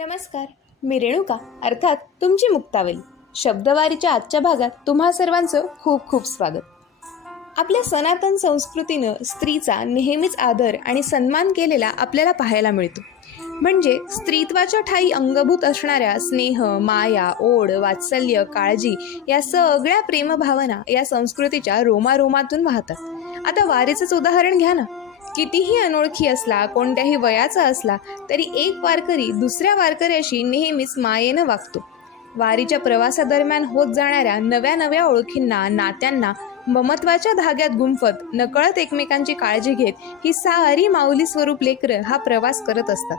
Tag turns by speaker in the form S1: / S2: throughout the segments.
S1: नमस्कार मी रेणुका. अर्थात तुमची मुक्तावली. शब्दवारीच्या आजच्या भागात तुम्हा सर्वांचं खूप खूप स्वागत. आपल्या सनातन संस्कृतीनं स्त्रीचा नेहमीच आदर आणि सन्मान केलेला आपल्याला पाहायला मिळतो. म्हणजे स्त्रीत्वाच्या ठाई अंगभूत असणाऱ्या स्नेह माया ओढ वात्सल्य काळजी या सगळ्या प्रेमभावना या संस्कृतीच्या रोमारोमातून वाहतात. आता वारीचंच उदाहरण घ्या ना. कितीही अनोळखी असला कोणत्याही वयाचा असला तरी एक वारकरी दुसऱ्या वारकऱ्याशी नेहमीच मायेनं वागतो. वारीच्या प्रवासादरम्यान होत जाणाऱ्या नव्या नव्या ओळखींना नात्यांना ममत्वाच्या धाग्यात गुंफत नकळत एकमेकांची काळजी घेत ही सारी माऊली स्वरूप लेकरं हा प्रवास करत असतात.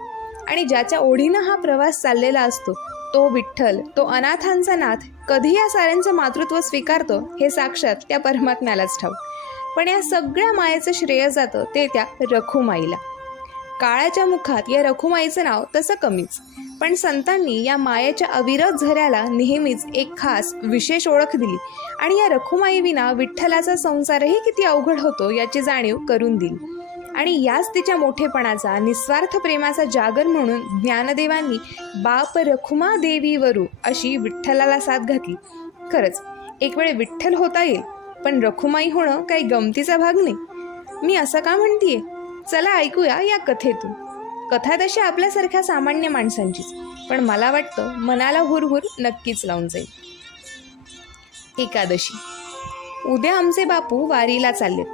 S1: आणि ज्याच्या ओढीनं हा प्रवास चाललेला असतो तो विठ्ठल तो अनाथांचा नाथ कधी या साऱ्यांचं मातृत्व स्वीकारतो हे साक्षात त्या परमात्म्यालाच ठाऊ पण या सगळ्या मायेचं श्रेय जातं ते त्या रखुमाईला. काळाच्या मुखात या रखुमाईचं नाव तसं कमीच. पण संतांनी या मायेच्या अविरत झऱ्याला नेहमीच एक खास विशेष ओळख दिली. आणि या रखुमाई विना विठ्ठलाचा संसारही किती अवघड होतो याची जाणीव करून दिली. आणि याच तिच्या मोठेपणाचा निस्वार्थ प्रेमाचा जागर म्हणून ज्ञानदेवांनी बाप रखुमा देवीवरू अशी विठ्ठलाला साथ घातली. खरंच एक वेळ विठ्ठल होता येईल पण रखुमाई होणं काही गमतीचा भाग नाही. मी असं का म्हणतीये? चला ऐकूया या कथेतून. कथा तशी आपल्यासारख्या सामान्य माणसांचीच पण मला वाटतं मनाला हुरहुर नक्कीच लावून जाईल. एकादशी. उद्या आमचे बापू वारीला चाललेत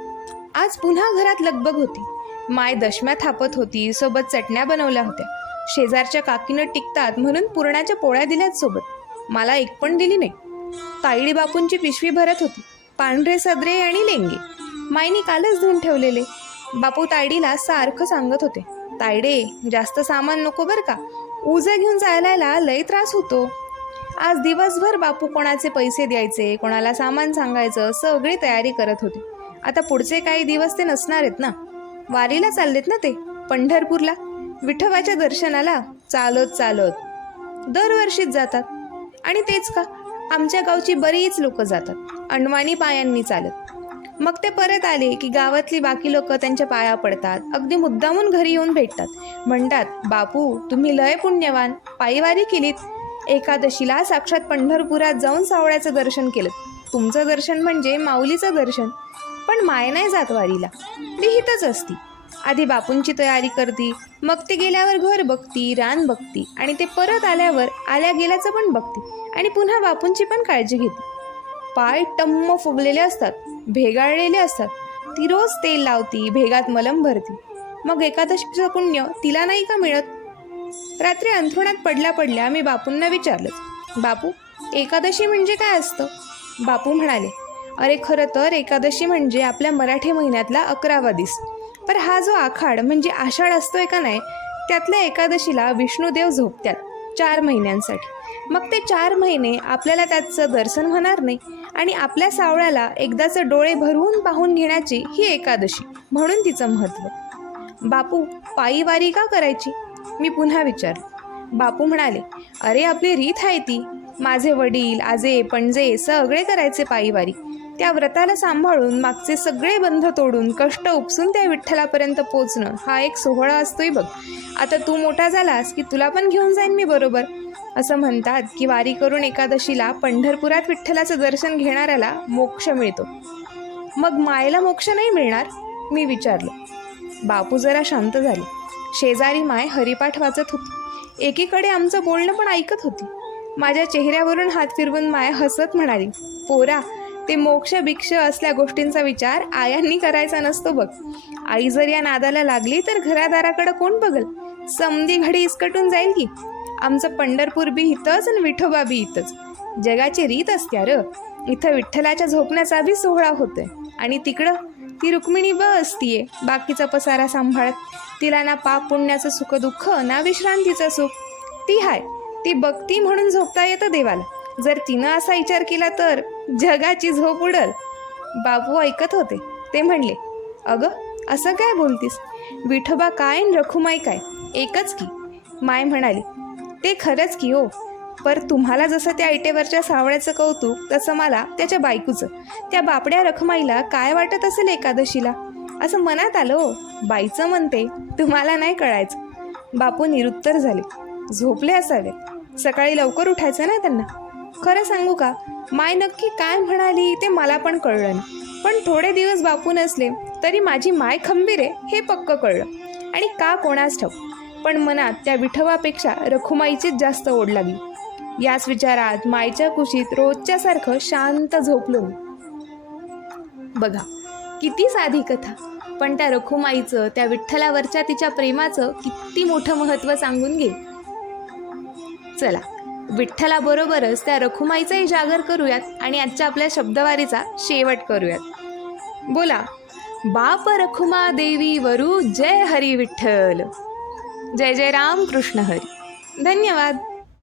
S1: आज पुन्हा घरात लगबग होती. माय दशम्या थापत होती सोबत चटण्या बनवल्या होत्या. शेजारच्या काकीनं टिकतात म्हणून पुरणाच्या पोळ्या दिल्यात सोबत. मला एक पण दिली नाही. ताईडी बापूंची पिशवी भरत होती. पांढरे सदरे आणि लेंगे. मायनी कालच धुवून ठेवलेले. बापू तायडीला सारखं सांगत होते. तायडे जास्त सामान नको बरं का? उजं घेऊन जायला लय त्रास होतो. आज दिवसभर बापू कोणाचे पैसे द्यायचे कोणाला सामान सांगायचं सगळी तयारी करत होते. आता पुढचे काही दिवस ते नसणार आहेत ना? वारीला चाललेत ना ते? पंढरपूरला? विठोबाच्या दर्शनाला? चालत चालत. दरवर्षीच जातात. आणि तेच का? आमच्या गावची बरीच लोक जातात. अणवाणी पायांनी चालत. मग ते परत आले की गावातली बाकी लोक त्यांच्या पाया पडतात. अगदी मुद्दामून घरी येऊन भेटतात. म्हणतात बापू तुम्ही लय पुण्यवान. पायीवारी केलीत. एकादशीला साक्षात पंढरपुरात जाऊन सावळ्याचं दर्शन केलं. तुमचं दर्शन म्हणजे माऊलीचं दर्शन. पण माय नाही जात वारीला. लिहितच असती. आधी बापूंची तयारी करती. मग ते गेल्यावर घर बघती रान बघती आणि ते परत आल्यावर आल्या गेल्याचं पण बघती आणि पुन्हा बापूंची पण काळजी घेते. पाय टम्म फुगलेले असतात भेगाळलेले असतात. ती रोज तेल लावती भेगात मलम भरती. मग एकादशीचं पुण्य तिला नाही का मिळत? रात्री अंथरुणात पडल्या पडल्या मी बापूंना विचारलं बापू एकादशी म्हणजे काय असतं? बापू म्हणाले अरे खरं तर एकादशी म्हणजे आपल्या मराठी महिन्यातला अकरावा दिस पर हा जो आखाड म्हणजे आषाढ असतोय का नाही त्यातल्या एकादशीला विष्णुदेव झोपत्यात. चार महिन्यांसाठी. मग ते चार महिने आपल्याला त्याचं दर्शन होणार नाही आणि आपल्या सावळ्याला एकदाचं डोळे भरवून पाहून घेण्याची ही एकादशी म्हणून तिचं महत्त्व. बापू पायीवारी का करायची? मी पुन्हा विचारलं. बापू म्हणाले अरे आपली रीत आहे ती. माझे वडील आजे पणजे सगळे करायचे पायीवारी त्या व्रताला सांभाळून मागचे सगळे बंध तोडून कष्ट उपसून त्या विठ्ठलापर्यंत पोचणं हा एक सोहळा असतोय बघ. आता तू मोठा झालास की तुला पण घेऊन जाईन मी बरोबर. असं म्हणतात की वारी करून एकादशीला पंढरपुरात विठ्ठलाचं दर्शन घेणाऱ्याला मोक्ष मिळतो. मग मायला मोक्ष नाही मिळणार? मी विचारलं. बापू जरा शांत झाले. शेजारी माय हरिपाठ वाचत होती. एकीकडे आमचं बोलणं पण ऐकत होती. माझ्या चेहऱ्यावरून हात फिरवून माय हसत म्हणाली पोरा ते मोक्ष भिक्ष असल्या गोष्टींचा विचार आयांनी करायचा नसतो बघ. आई जर या नादाला लागली तर घरादाराकडं कोण बघल? समधी घडी इसकटून जाईल की? आमचं पंढरपूर बी इथंच आणि विठोबा बी इथंच. जगाची रीत असत्या र. इथं विठ्ठलाच्या झोपण्याचा बी सोहळा होतोय. आणि तिकडं? ती रुक्मिणी ब असतीये बाकीचा पसारा सांभाळत. तिला ना पाप पुण्याचं सुख दुःख ना विश्रांतीचं सुख. ती हाय. ती बघती म्हणून झोपता येतं देवाला. जर तिनं असा विचार केला तर जगाची झोप उडल. बापू ऐकत होते. ते म्हणले अगं असं काय बोलतीस? विठोबा काय न रखुमाई काय? एकच की. माय म्हणाली ते खरंच की हो. पर तुम्हाला जसं त्या ऐटेवरच्या सावळ्याचं कौतुक तसं मला त्याच्या बायकूचं. त्या बापड्या रखमाईला काय वाटत असेल एकादशीला? असं मनात आलं हो. बाईचं म्हणते तुम्हाला नाही कळायचं. बापू निरुत्तर झाले. झोपले असावेत. सकाळी लवकर उठायचं ना त्यांना? खरं सांगू का? माय नक्की काय म्हणाली ते मला पण कळलं पण थोडे दिवस बापू नसले तरी माझी माय खंबीर आहे हे पक्क कळलं. आणि का कोणास ठाऊ पण मनात त्या विठवापेक्षा रखुमाईचीच जास्त ओढ लागली. याच विचारात मायच्या कुशीत रोजच्यासारखं शांत झोपलो मी. बघा किती साधी कथा. पण त्या रखुमाईचं त्या विठ्ठलावरच्या तिच्या प्रेमाचं किती मोठं महत्त्व सांगून घे चला विठ्ठलाबरोबरच त्या रखुमाईचाही जागर करूयात आणि आजच्या आपल्या शब्दवारीचा शेवट करूयात. बोला बाप रखुमा देवी वरू जय हरी विठ्ठल. जय जय राम कृष्ण हरी. धन्यवाद.